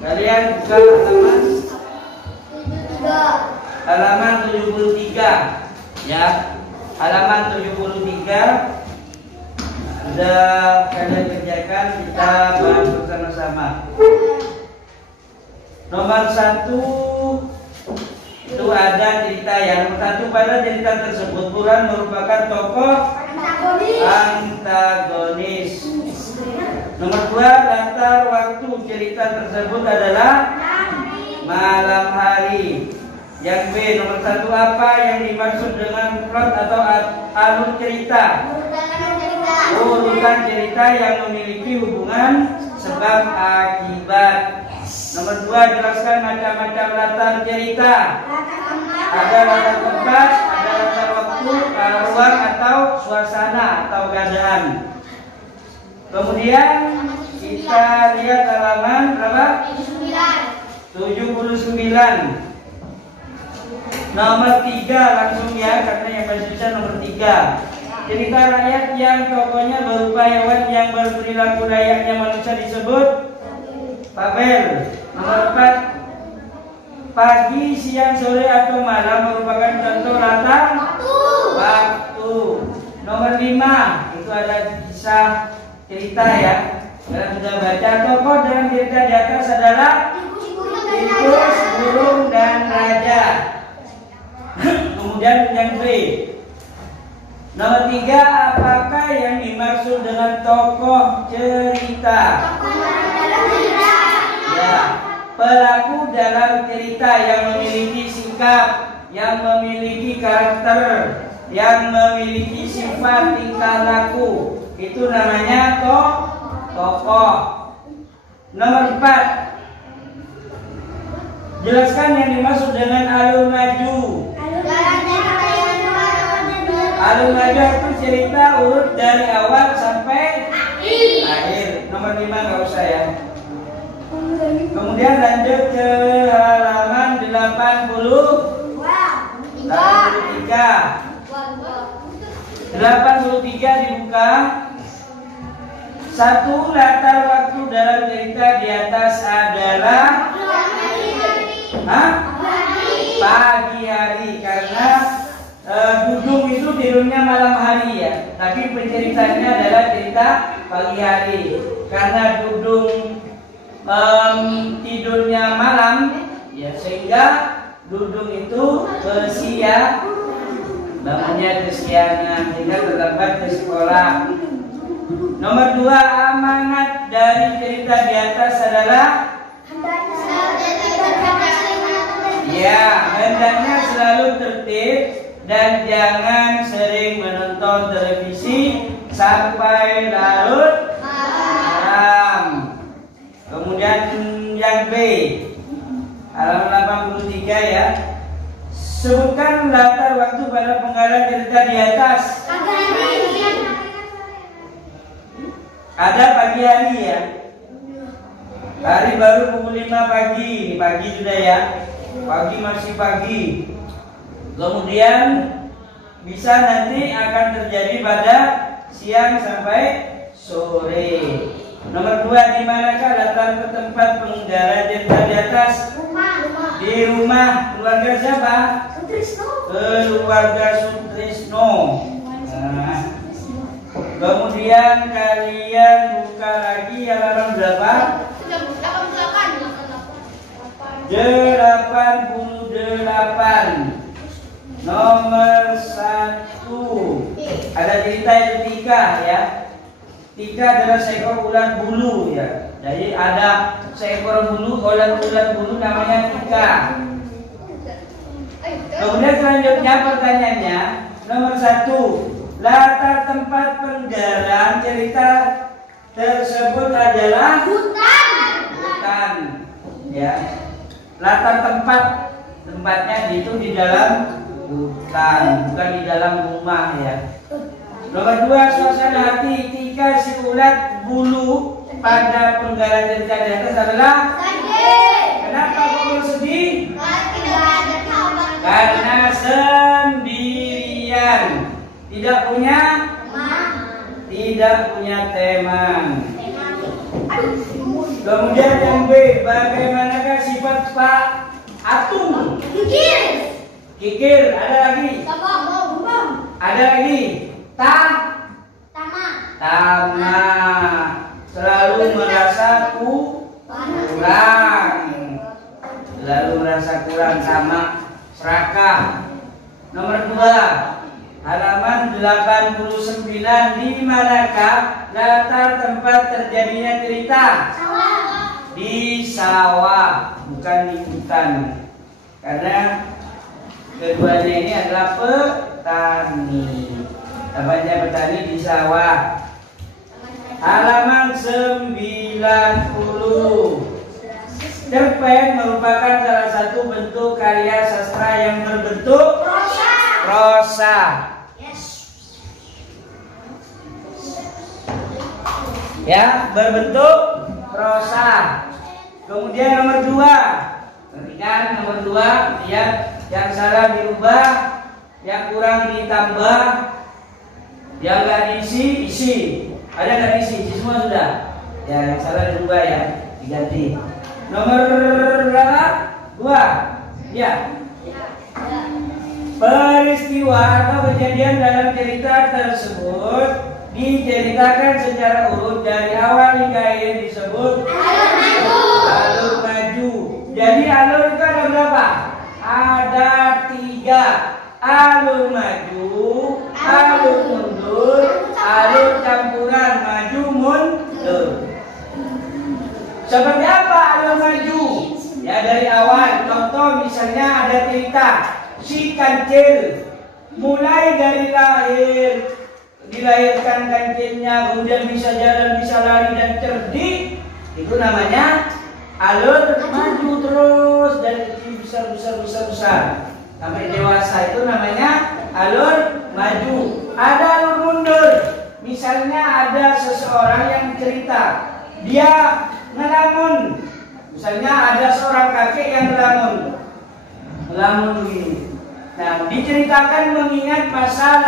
Kalian buka halaman 73 ya. Halaman 73 sudah kalian kerjakan, kita bahas bersama-sama. Nomor 1 itu ada cerita ya. Nomor 1, pada cerita tersebut Bulan merupakan tokoh antagonis. Nomor 2, latar waktu cerita tersebut adalah malam hari. Yang B, nomor 1, apa yang dimaksud dengan plot atau alur cerita? Urutan cerita yang memiliki hubungan sebab akibat. Nomor 2, jelaskan macam-macam latar cerita. Ada latar tempat, ada latar waktu, ruang atau suasana atau keadaan. Kemudian kita lihat halaman berapa? 79. Nomor 3 langsung ya, karena yang paling susah nomor 3. Cerita rakyat yang tokohnya berupa hewan yang berperilaku layaknya manusia disebut fabel. Nomor 4, pagi, siang, sore atau malam merupakan contoh latar waktu. Nomor 5, itu ada kisah cerita ya. Kalian sudah baca. Tokoh dalam cerita di atas adalah tikus, burung, dan raja. Kemudian yang B, nomor 3, apakah yang dimaksud dengan tokoh cerita? Ya, pelaku dalam cerita yang memiliki sikap, yang memiliki karakter, yang memiliki sifat tingkah laku, itu namanya tokoh. Nomor 4, jelaskan yang dimaksud dengan alur maju. Alur maju itu cerita urut dari awal sampai akhir. Nomor 5 nggak usah ya. Kemudian lanjut ke halaman 83. 83 dibuka. 1, latar waktu dalam cerita di atas adalah pagi hari, karena Dudung itu tidurnya malam hari ya, tapi penceritanya adalah cerita pagi hari. Karena Dudung tidurnya malam ya, sehingga Dudung itu bangunnya kesiangan sehingga terlambat ke sekolah. Nomor 2, amanat dari cerita di atas adalah ya, hendaknya selalu tertib dan jangan sering menonton televisi sampai larut malam. Kemudian yang B, halaman 83 ya. Sebutkan latar waktu pada penggalan cerita di atas. Ada pagi hari ya. Hari baru pukul 5 pagi. Ini pagi sudah ya. Pagi masih pagi. Kemudian bisa nanti akan terjadi pada siang sampai sore. Nomor 2, di manakah datang ke tempat pengendara cerita di atas? Di rumah keluarga siapa? Keluarga Sutrisno. Nah, kemudian kalian buka lagi halaman berapa? 88. Nomor 1, ada cerita itu Tika ya. Tika adalah seekor ulat bulu ya. Jadi ada seekor ulat bulu namanya Tika. Kemudian selanjutnya pertanyaannya, nomor 1, latar tempat penggalan cerita tersebut adalah hutan ya. Latar tempatnya itu di dalam hutan, bukan di dalam rumah ya. Nomor 2, suasana hati Tika si ulat bulu pada penggalan cerita di atas adalah sedih. Kenapa kok sedih? Karena sendirian, tidak punya teman. Kemudian yang B, bagaimana berupa atung. Kikir. Kikir. Ada lagi. Ada lagi. Tama. Selalu merasa kurang. Selalu merasa kurang, sama. Serakah. Nomor 2, halaman 89. Di manakah latar tempat terjadinya cerita? Di sawah, bukan di hutan. Karena keduanya ini adalah petani. Tempatnya petani di sawah. Halaman 90. Cerpen merupakan salah satu bentuk karya sastra yang berbentuk prosa. Ya, berbentuk prosa. Kemudian nomor 2. Perhatikan nomor 2, lihat yang salah dirubah, yang kurang ditambah, yang nggak diisi, isi. Ada nggak diisi? Isi semua sudah. Ya, yang salah dirubah ya, diganti. Nomor berapa? 2. Ya. Peristiwa atau kejadian dalam cerita tersebut diceritakan secara urut dari awal hingga akhir disebut alur maju. Jadi alur itu ada berapa? Ada 3. Alur maju, alur mundur, alur campuran maju mundur. Seperti apa alur maju? Ya dari awal. Contoh misalnya ada cerita si kancil, mulai dari lahir, dilahirkan kancilnya, kemudian bisa jalan, bisa lari dan cerdik. Itu namanya alur maju terus dari kecil besar sampai dewasa. Itu namanya alur maju. Ada alur mundur. Misalnya ada seseorang yang cerita, dia ngelamun. Misalnya ada seorang kakek yang ngelamun begini. Nah, diceritakan mengingat masa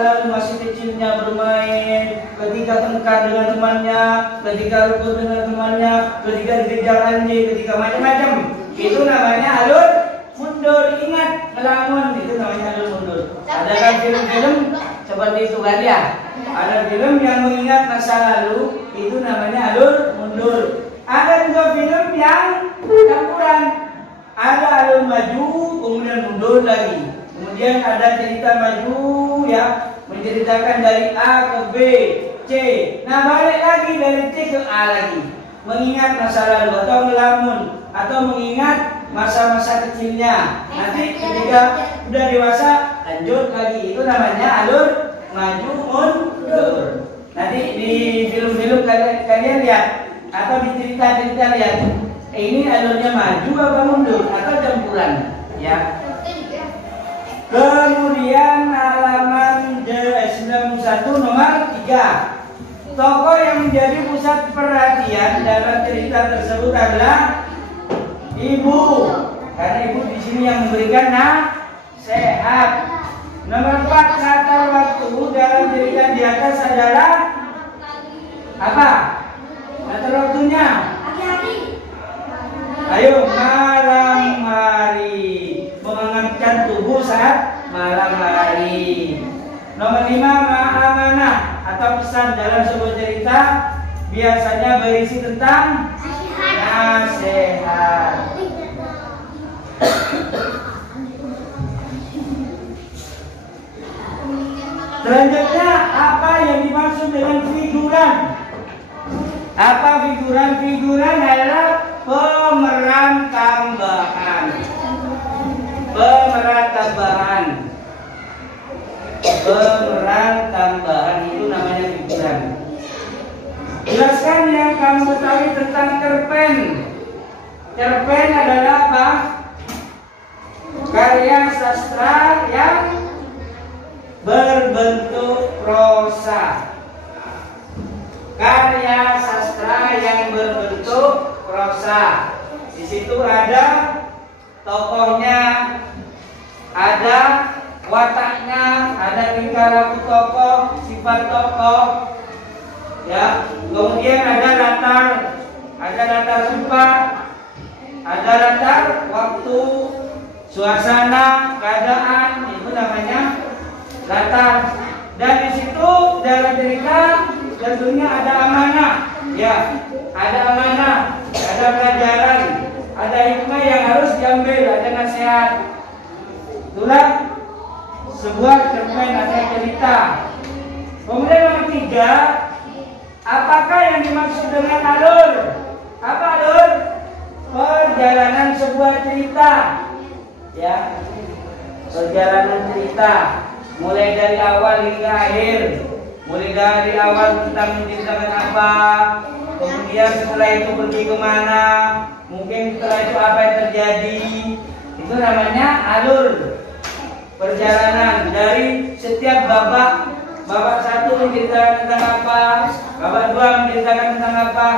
lalu masih kecilnya bermain, ketika tengkar dengan temannya, ketika rukun dengan temannya, ketika dikejar anjing, ketika macam-macam. Itu namanya alur mundur. Ingat ngelamun, itu namanya alur mundur. Ada kan film-film seperti itu kan ya? Ada film yang mengingat masa lalu, itu namanya alur mundur. Ada juga film yang campuran. Ada alur maju, kemudian mundur lagi. Kemudian ada cerita maju ya, menceritakan dari A ke B, C. Nah balik lagi dari C ke A lagi. Mengingat masa lalu atau ngelamun, atau mengingat masa-masa kecilnya. Nanti ketika udah dewasa lanjut lagi. Itu namanya alur maju mundur. Nanti di film-film kalian lihat, atau di cerita-cerita lihat, ini alurnya maju apa mundur atau campuran ya. Kemudian halaman 91 nomor 3. Tokoh yang menjadi pusat perhatian dalam cerita tersebut adalah ibu. Karena ibu di sini yang memberikan nasihat. Nomor 4, latar waktu dalam cerita di atas adalah apa? Latar waktunya ayo malam hari, menghangatkan tubuh saat malam hari. Nomor 5, amanah atau pesan dalam sebuah cerita biasanya berisi tentang nasihat. Selanjutnya, apa yang dimaksud dengan figuran? Apa figuran? Figuran adalah pemeran tambahan. Pemeran tambahan itu namanya figuran. Jelaskan yang kamu ketahui tentang cerpen. Cerpen adalah apa? Karya sastra yang berbentuk prosa. Karya sastra yang berbentuk prosa. Di situ ada tokohnya, ada wataknya, ada tingkah laku tokoh, sifat tokoh, ya. Kemudian ada latar tempat, ada latar waktu, suasana, keadaan, itu namanya latar. Dan di situ dalam cerita tentunya ada amanah, ya, ada amanah, ada pelajaran, ada hikmah yang harus diambil, ada nasihat. Itulah sebuah cerpen atau cerita. Kemudian yang ketiga, apakah yang dimaksud dengan alur? Apa alur? Perjalanan sebuah cerita, ya, perjalanan cerita, mulai dari awal hingga akhir, mulai dari awal tentang menceritakan apa, kemudian setelah itu pergi kemana, mungkin setelah itu apa yang terjadi, itu namanya alur perjalanan dari setiap babak. Babak satu menceritakan tentang apa, babak dua menceritakan tentang apa.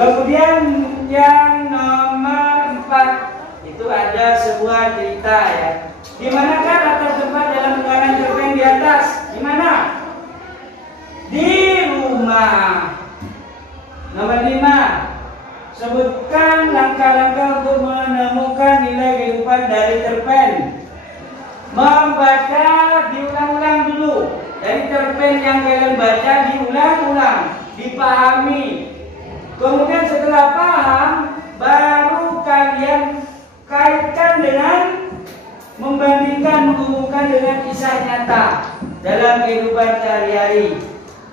Kemudian yang nomor 4 itu ada sebuah cerita, ya. Di manakah latar tempat dalam pengarang cerpen di atas? Di mana? Di rumah. Nomor 5, sebutkan langkah-langkah untuk menemukan nilai kehidupan dari cerpen. Membaca diulang-ulang dulu. Dari cerpen yang kalian baca diulang-ulang, dipahami. Kemudian setelah paham, baru kalian kaitkan dengan membandingkan, menghubungkan dengan kisah nyata dalam kehidupan sehari-hari.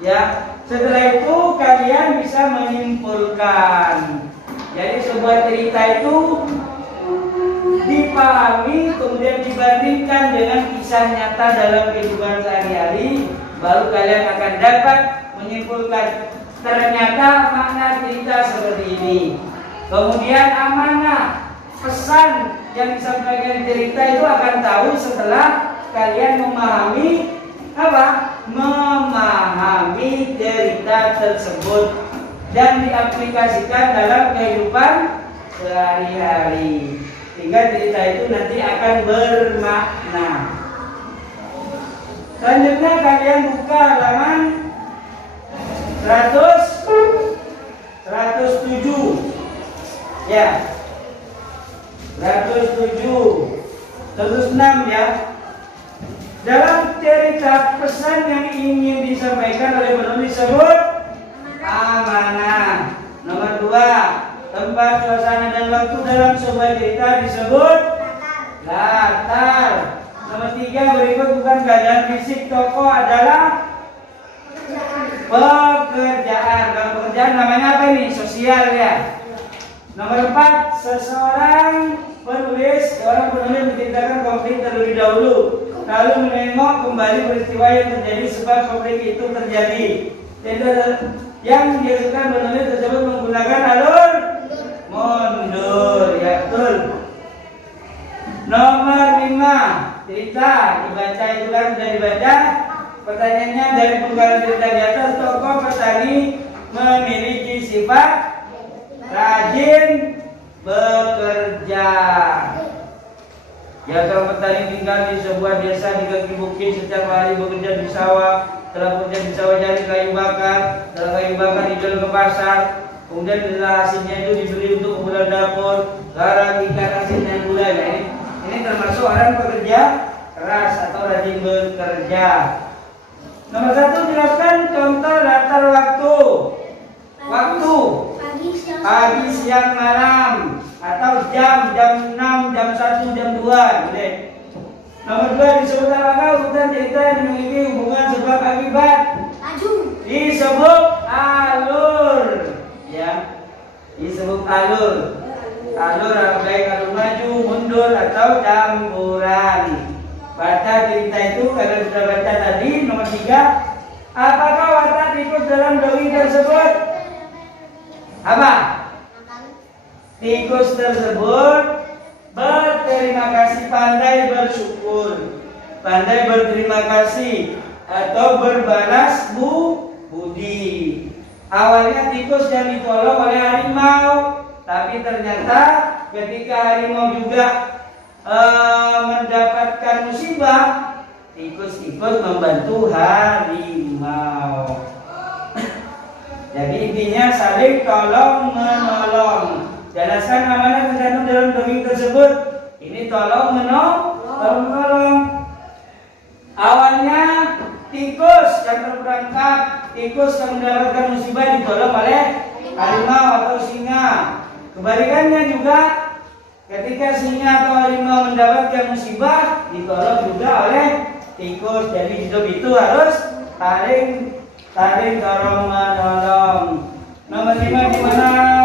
Ya, setelah itu kalian bisa menyimpulkan. Jadi sebuah cerita itu dipahami, kemudian dibandingkan dengan kisah nyata dalam kehidupan sehari-hari, baru kalian akan dapat menyimpulkan ternyata makna cerita seperti ini. Kemudian amanah, pesan yang disampaikan cerita itu akan tahu setelah kalian memahami apa? Memahami cerita tersebut dan diaplikasikan dalam kehidupan sehari-hari. Sehingga cerita itu nanti akan bermakna. Selanjutnya kalian buka halaman 107. Ya. 107. Terus 6, ya. Dalam cerita pesan yang ingin disampaikan oleh penulis sebut amanah. Nomor 2, tempat, suasana, dan waktu dalam sebuah cerita disebut latar. Nomor 3, berikut bukan keadaan fisik tokoh adalah pekerjaan. Kalau pekerjaan namanya apa ini? Sosial, ya. Nomor 4, seorang penulis menceritakan konflik terlebih dahulu, lalu menengok kembali peristiwa yang terjadi sebab konflik itu terjadi. Yang dilakukan penulis tersebut menggunakan alur mundur, ya, betul. Nomor 5, cerita dibaca, itu kan sudah dibaca. Pertanyaannya, dari penggalan cerita di atas, tokoh petani memiliki sifat rajin bekerja. Ya, kalau petani tinggal di sebuah desa di kaki bukit, setiap hari bekerja di sawah, setelah bekerja di sawah cari kayu bakar, setelah kayu bakar dijual ke pasar, kemudian setelah hasilnya itu dibeli untuk kebutuhan dapur, garam, ikan, asin, dan gula. Nah, ini termasuk orang pekerja keras atau rajin bekerja. Nomor 1, jelaskan contoh latar waktu. Waktu pagi, siang, malam, atau jam 6, jam 1, jam 2. Nomor 2, disebut apakah urutan cerita yang memiliki hubungan sebab akibat? Disebut alur, ya. Disebut alur. Alur baik alur maju, mundur, atau campuran. Baca cerita itu kalian sudah baca tadi. Nomor 3, apakah watak tikus dalam dongeng tersebut? Apa? Tikus tersebut berterima kasih, pandai bersyukur, pandai berterima kasih, atau berbalas budi. Awalnya tikus yang ditolong oleh harimau, tapi ternyata ketika harimau juga mendapatkan musibah, tikus ikut membantu harimau. Jadi intinya saling tolong menolong. Jelaskan amanah tercantum dalam dongeng tersebut. Ini tolong menolong. Awalnya tikus yang terperangkap, tikus yang mendapatkan musibah ditolong oleh harimau atau singa. Kebalikannya juga ketika singa atau harimau mendapatkan musibah ditolong juga oleh tikus. Jadi hidup itu harus saling tolong menolong. Nomor 5 di mana?